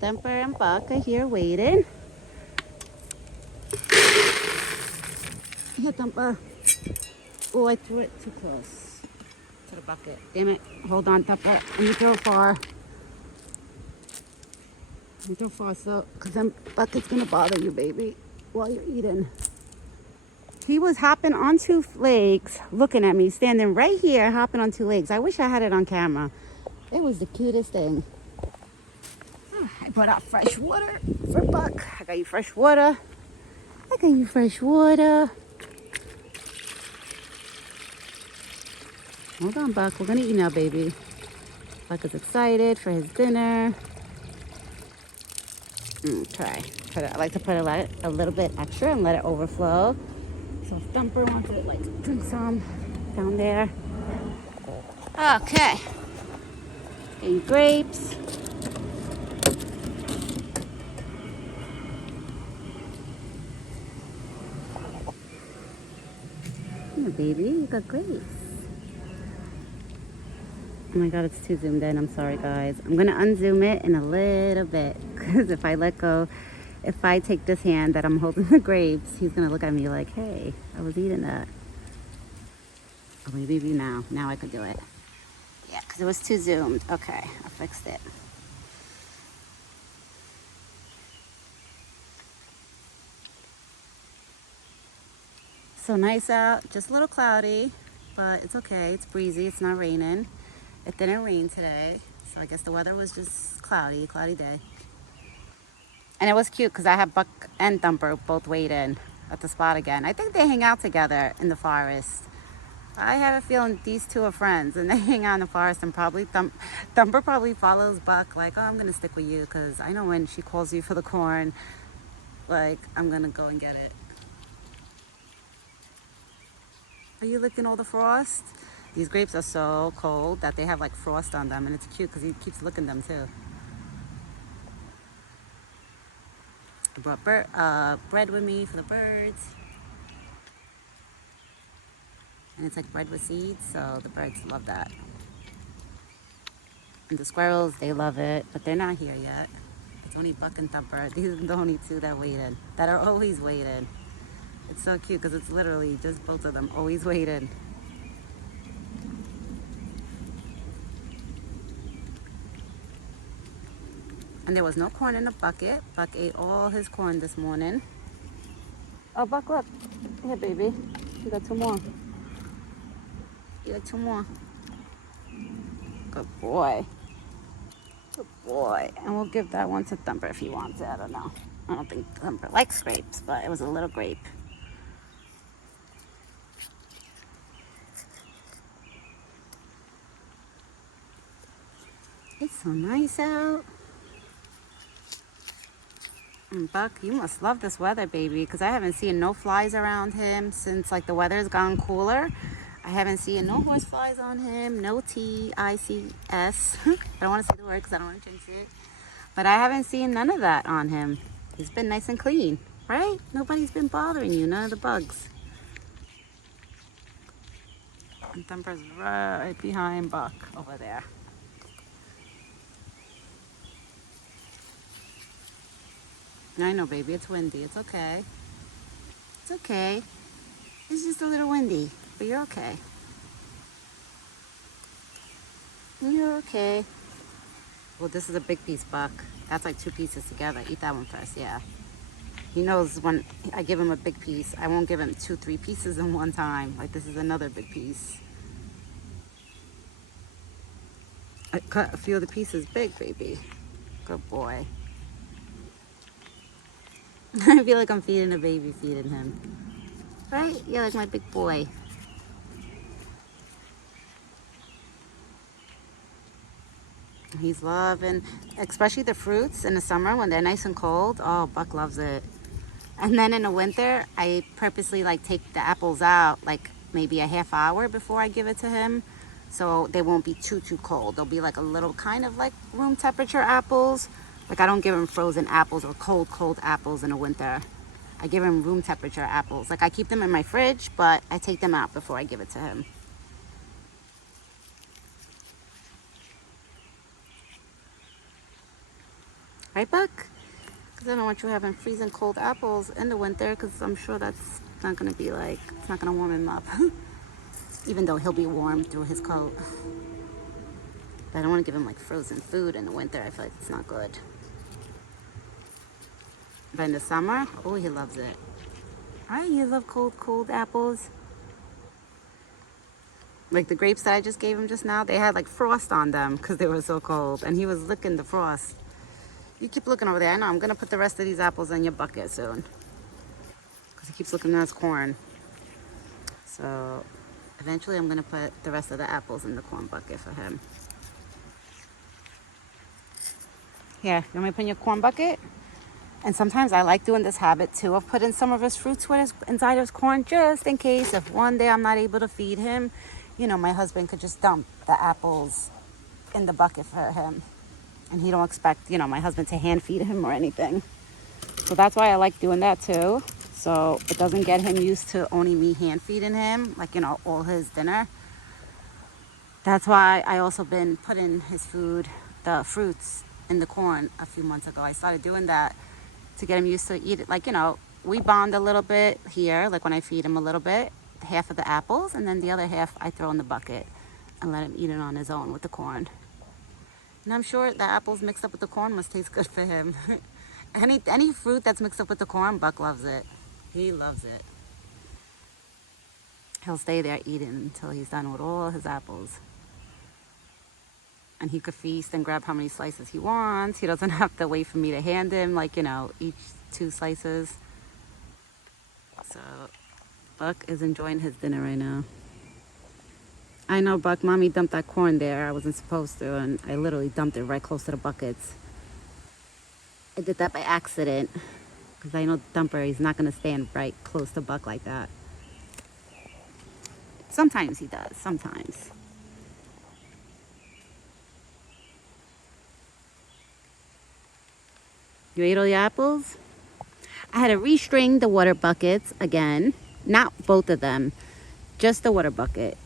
Thumper and Buck are here waiting. Here, Thumper. Oh, I threw it too close to the bucket. Damn it. Hold on, Thumper. You throw far. You throw far, so, because then bucket's going to bother you, baby, while you're eating. He was hopping on two legs, looking at me, standing right here, hopping on two legs. I wish I had it on camera. It was the cutest thing. I brought out fresh water for Buck. I got you fresh water. I got you fresh water. Hold on, Buck. We're going to eat now, baby. Buck is excited for his dinner. Try. I like to put a little bit extra and let it overflow. So if Thumper wants to like drink some down there. Okay. And grapes. Here, baby, you got grapes. Oh my god, it's too zoomed in. I'm sorry, guys. I'm gonna unzoom it in a little bit because if I let go, if I take this hand that I'm holding the grapes, he's gonna look at me like, hey, I was eating that. Oh, maybe now. Now I could do it. Yeah, because it was too zoomed. Okay, I fixed it. So nice out, just a little cloudy, but it's okay. It's breezy, it's not raining. It didn't rain today, so I guess the weather was just cloudy day. And it was cute because I have Buck and Thumper both waiting at the spot again. I think they hang out together in the forest. I have a feeling these two are friends and they hang out in the forest, and probably Thumper probably follows Buck like, oh, I'm gonna stick with you because I know when she calls you for the corn, like, I'm gonna go and get it. Are you licking all the frost? These grapes are so cold that they have like frost on them, and it's cute because he keeps licking them too. I brought bread with me for the birds. And it's like bread with seeds, so the birds love that. And the squirrels, they love it, but they're not here yet. It's only Buck and Thumper. These are the only two that waited, that are always waiting. It's so cute because it's literally just both of them always waiting. And there was no corn in the bucket. Buck ate all his corn this morning. Oh, Buck, look. Here, baby. You got two more. You got two more. Good boy. Good boy. And we'll give that one to Thumper if he wants it. I don't know. I don't think Thumper likes grapes, but it was a little grape. It's so nice out. And Buck, you must love this weather, baby, because I haven't seen no flies around him since like the weather's gone cooler. I haven't seen no horse flies on him, no T-I-C-S. I don't want to say the word because I don't want to jinx it. But I haven't seen none of that on him. He's been nice and clean, right? Nobody's been bothering you, none of the bugs. And Thumper's right behind Buck over there. I know, baby, it's windy. It's okay. It's okay. It's just a little windy, but you're okay. You're okay. Well, this is a big piece, Buck. That's like two pieces together. Eat that one first, yeah. He knows when I give him a big piece, I won't give him 2-3 pieces in one time. Like, this is another big piece. I cut a few of the pieces big, baby. Good boy. I feel like I'm feeding a baby, feeding him. Right? You're like my big boy. He's loving, especially the fruits in the summer when they're nice and cold. Oh, Buck loves it. And then in the winter, I purposely like take the apples out like maybe a half hour before I give it to him. So they won't be too cold. They'll be like a little kind of like room temperature apples. Like I don't give him frozen apples or cold apples in the winter. I give him room temperature apples. Like I keep them in my fridge, but I take them out before I give it to him. Right, Buck? Because I don't want you having freezing cold apples in the winter, because I'm sure that's not going to be like, it's not going to warm him up. Even though he'll be warm through his coat. But I don't want to give him like frozen food in the winter. I feel like it's not good. But in the summer, oh, he loves it. Right, you love cold apples. Like the grapes that I just gave him just now, they had like frost on them because they were so cold. And he was licking the frost. You keep looking over there. I know I'm going to put the rest of these apples in your bucket soon. Because he keeps looking at his corn. So eventually I'm going to put the rest of the apples in the corn bucket for him. Here, you want me to put in your corn bucket? And sometimes I like doing this habit too of putting some of his fruits inside his corn, just in case if one day I'm not able to feed him, you know, my husband could just dump the apples in the bucket for him. And he don't expect, you know, my husband to hand feed him or anything. So that's why I like doing that too. So it doesn't get him used to only me hand feeding him, like, you know, all his dinner. That's why I also been putting his food, the fruits, in the corn a few months ago. I started doing that to get him used to eat it. Like, you know, we bond a little bit here, like when I feed him a little bit, half of the apples, and then the other half I throw in the bucket and let him eat it on his own with the corn. And I'm sure the apples mixed up with the corn must taste good for him. Any fruit that's mixed up with the corn, Buck loves it. He loves it. He'll stay there eating until he's done with all his apples. And he could feast and grab how many slices he wants. He doesn't have to wait for me to hand him, like, you know, each 2 slices. So Buck is enjoying his dinner right now. I know, Buck, Mommy dumped that corn there. I wasn't supposed to, and I literally dumped it right close to the buckets. I did that by accident, because I know Thumper, he's not going to stand right close to Buck like that. Sometimes he does, sometimes. You ate all your apples? I had to restring the water buckets again. Not both of them, just the water bucket.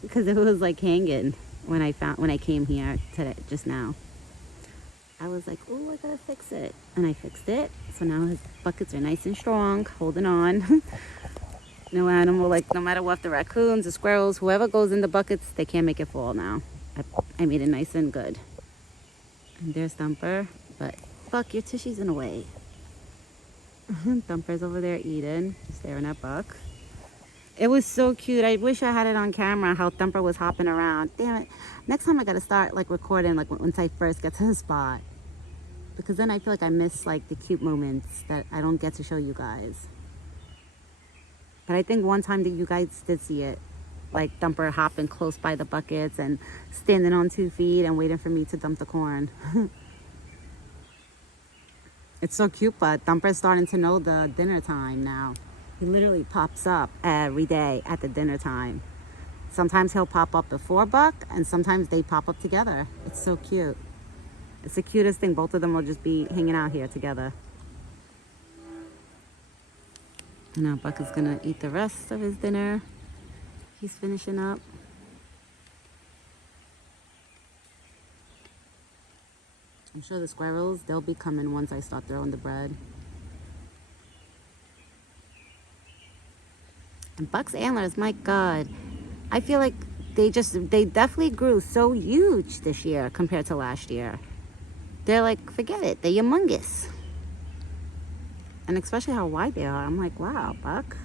Because it was like hanging when I came here today, just now. I was like, oh, I gotta fix it. And I fixed it. So now his buckets are nice and strong, holding on. No animal, like no matter what, the raccoons, the squirrels, whoever goes in the buckets, they can't make it fall now. I made it nice and good. And there's Thumper. But Buck, your tushy's in the way. Thumper's over there eating, staring at Buck. It was so cute. I wish I had it on camera how Thumper was hopping around. Damn it. Next time I gotta start like recording like once I first get to the spot. Because then I feel like I miss like the cute moments that I don't get to show you guys. But I think one time that you guys did see it. Like Thumper hopping close by the buckets and standing on 2 feet and waiting for me to dump the corn. It's so cute, but Thumper's starting to know the dinner time now. He literally pops up every day at the dinner time. Sometimes he'll pop up before Buck, and sometimes they pop up together. It's so cute. It's the cutest thing. Both of them will just be hanging out here together. And now Buck is gonna eat the rest of his dinner. He's finishing up. I'm sure the squirrels, they'll be coming once I start throwing the bread. And Buck's antlers, my God. I feel like they definitely grew so huge this year compared to last year. They're like, forget it, they're humongous. And especially how wide they are. I'm like, wow, Buck.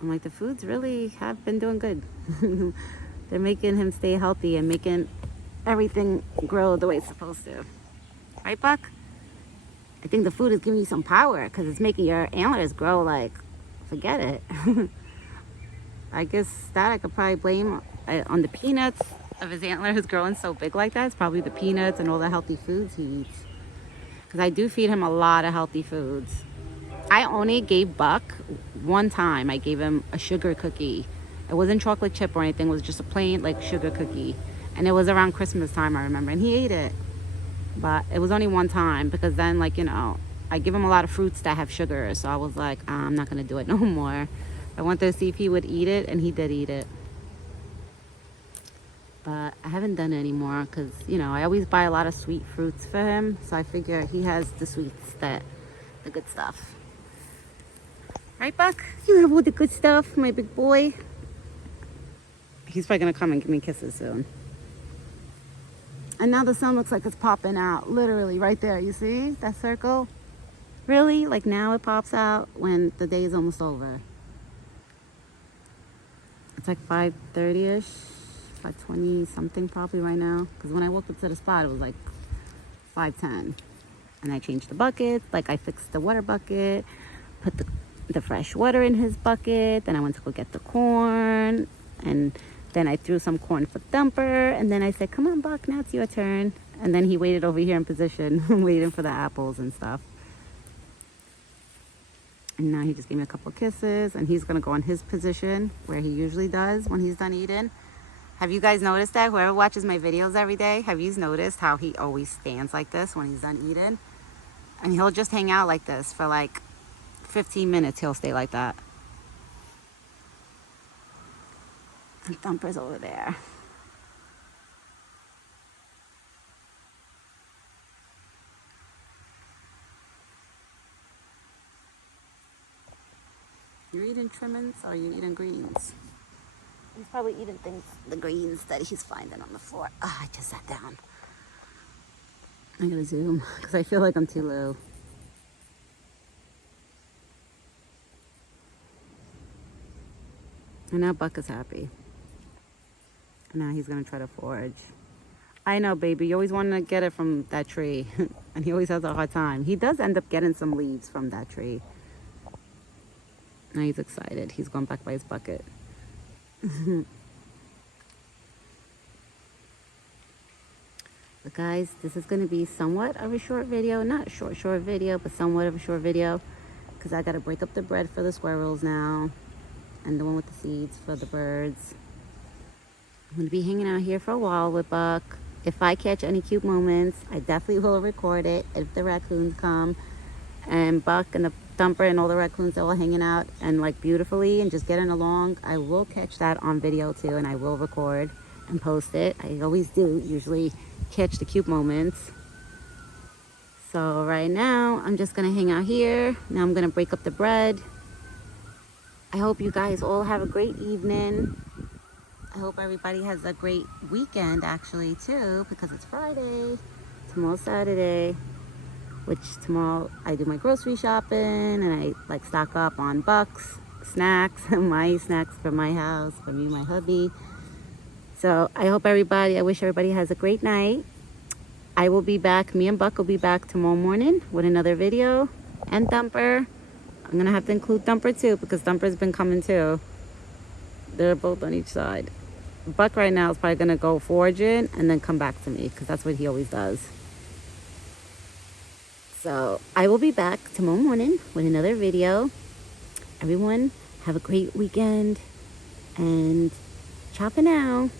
I'm like, the foods really have been doing good. They're making him stay healthy and making everything grow the way it's supposed to. Right, Buck? I think the food is giving you some power because it's making your antlers grow like, forget it. I guess that I could probably blame on the peanuts of his antlers growing so big like that. It's probably the peanuts and all the healthy foods he eats. Because I do feed him a lot of healthy foods. I only gave Buck one time. I gave him a sugar cookie. It wasn't chocolate chip or anything. It was just a plain like sugar cookie. And it was around Christmas time, I remember. And he ate it. But it was only one time because then, like, you know, I give him a lot of fruits that have sugar. So I was like, I'm not going to do it no more. I wanted to see if he would eat it, and he did eat it. But I haven't done it anymore because, you know, I always buy a lot of sweet fruits for him. So I figure he has the sweets, the good stuff. Right, Buck? You have all the good stuff, my big boy. He's probably going to come and give me kisses soon. And now the sun looks like it's popping out. Literally right there. You see that circle? Really? Like now it pops out when the day is almost over. It's like 5:30-ish. 5:20 something probably right now. Because when I walked up to the spot, it was like 5:10. And I changed the bucket. Like I fixed the water bucket. Put the fresh water in his bucket. Then I went to go get the corn. And then I threw some corn for Thumper. And then I said, come on, Buck, now it's your turn. And then he waited over here in position, waiting for the apples and stuff. And now he just gave me a couple kisses. And he's going to go in his position where he usually does when he's done eating. Have you guys noticed that? Whoever watches my videos every day, have you noticed how he always stands like this when he's done eating? And he'll just hang out like this for like 15 minutes. He'll stay like that. And Thumper's over there. You're eating trimmings or are you eating greens? He's probably eating the greens that he's finding on the floor. Oh, I just sat down. I gotta zoom because I feel like I'm too low. And now Buck is happy. And now he's gonna try to forage. I know, baby, you always want to get it from that tree. And he always has a hard time. He does end up getting some leaves from that tree. Now he's excited. He's going back by his bucket. But guys, this is going to be somewhat of a short video. Not a short video, but somewhat of a short video. Because I got to break up the bread for the squirrels now. And the one with the seeds for the birds. I'm going to be hanging out here for a while with Buck. If I catch any cute moments, I definitely will record it. If the raccoons come. And Buck and the Thumper and all the raccoons are all hanging out and like beautifully and just getting along, I will catch that on video too, and I will record and post it. I always do usually catch the cute moments. So right now I'm just gonna hang out here. Now I'm gonna break up the bread. I hope you guys all have a great evening. I hope everybody has a great weekend actually too, because it's Friday, tomorrow's Saturday. Which tomorrow I do my grocery shopping and I like stock up on Buck's snacks, my snacks for my house, for me and my hubby. So I wish everybody has a great night. I will be back, me and Buck will be back tomorrow morning with another video. And Thumper. I'm gonna have to include Thumper too because Thumper's been coming too. They're both on each side. Buck right now is probably gonna go foraging and then come back to me because that's what he always does. So I will be back tomorrow morning with another video. Everyone have a great weekend and ciao for now.